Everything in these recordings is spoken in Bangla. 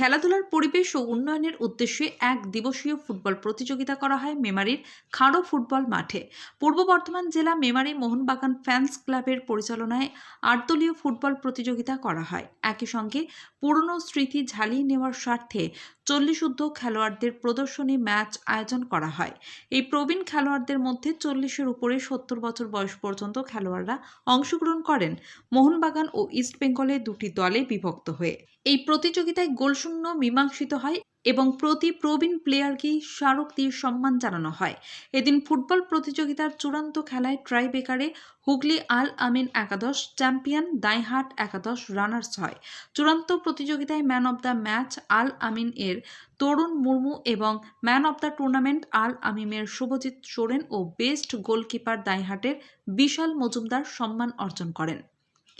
খেলাধুলার পরিবেশ ও উন্নয়নের উদ্দেশ্যে এক দিবসীয় ফুটবল প্রতিযোগিতা করা হয় মেমারির খাঁড়ো ফুটবল মাঠে। পূর্ব বর্ধমান জেলা মেমারি মোহনবাগান ফ্যান্স ক্লাবের পরিচালনায় আটদলীয় ফুটবল প্রতিযোগিতা করা হয়। একই সঙ্গে পুরনো স্মৃতি ঝালিয়ে নেওয়ার স্বার্থে চল্লিশ ঊর্ধ্ব খেলোয়াড়দের প্রদর্শনী ম্যাচ আয়োজন করা হয়। এই প্রবীণ খেলোয়াড়দের মধ্যে চল্লিশের উপরে সত্তর বছর বয়স পর্যন্ত খেলোয়াড়রা অংশগ্রহণ করেন। মোহনবাগান ও ইস্টবেঙ্গলে দুটি দলে বিভক্ত হয়ে। এই প্রতিযোগিতায় গোলশূন্য মীমাংসিত হয় এবং প্রতি প্রবীণ প্লেয়ারকেই স্মারক দিয়ে সম্মান জানানো হয়। এদিন ফুটবল প্রতিযোগিতার চূড়ান্ত খেলায় ট্রাইবেকারে হুগলি আল আমিন একাদশ, চ্যাম্পিয়ন দাইহাট একাদশ রানার্স হয়। চূড়ান্ত প্রতিযোগিতায় man of the match Al Amin এর তরুণ মুর্মু এবং man of the tournament Al আমিমের Subhajit Soren ও বেস্ট গোলকিপার দাইহাটের বিশাল মজুমদার সম্মান অর্জন করেন।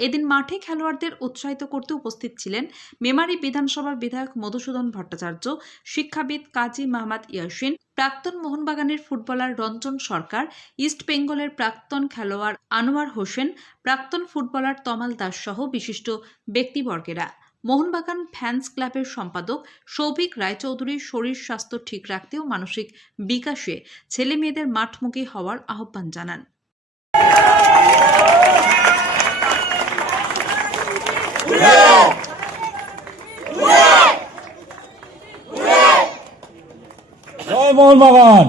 এদিন মাঠে খেলোয়াড়দের উৎসাহিত করতে উপস্থিত ছিলেন মেমারি বিধানসভার বিধায়ক মধুসূদন ভট্টাচার্য, শিক্ষাবিদ কাজী মাহমাদ ইয়াসিন, প্রাক্তন মোহনবাগানের ফুটবলার রঞ্জন সরকার, ইস্ট বেঙ্গলের প্রাক্তন খেলোয়াড় আনোয়ার হোসেন, প্রাক্তন ফুটবলার তমাল দাস সহ বিশিষ্ট ব্যক্তিবর্গেরা। মোহনবাগান ফ্যান্স ক্লাবের সম্পাদক সৌভিক রায়চৌধুরীর শরীর স্বাস্থ্য ঠিক রাখতে ও মানসিক বিকাশে ছেলে মেয়েদের মাঠমুখী হওয়ার আহ্বান জানান। জয় মোহনবাগান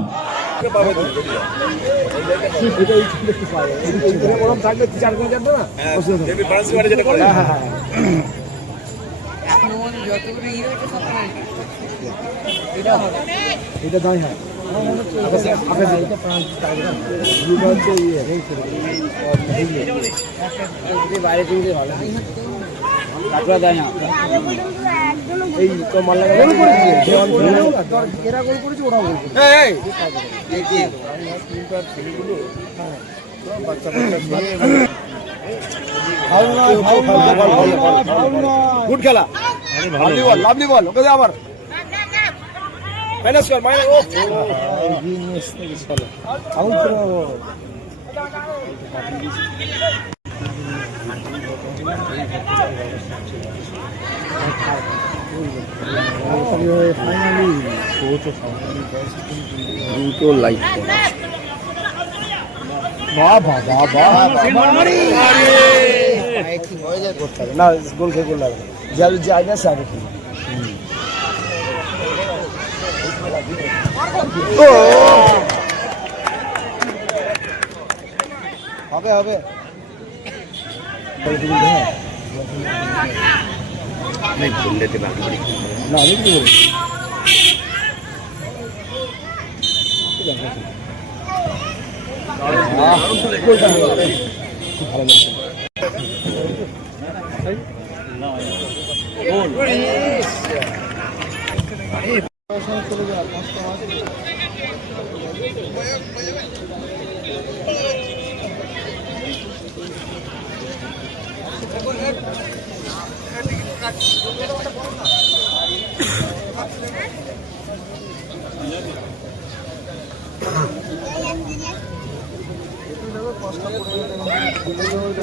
এটা দাঁড়ি হয়। বাইরে ভালো কাটুয়া দেয় না। এই তো মাল্লা গোল করেছে। এরা গোল করেছে ওরা গোল গুড খেলা। Lovely ball lovely ball okay আবার। মাইনাস কর মাইনাস ও। আউট দুটো লাইক বাবা বাবা না গোল খেয়ে গোল লাগবে যার যায় না সাবে কি হবে হবে नहीं भूल लेते बाकी बड़ी ना नहीं भूल चले गया বস্তা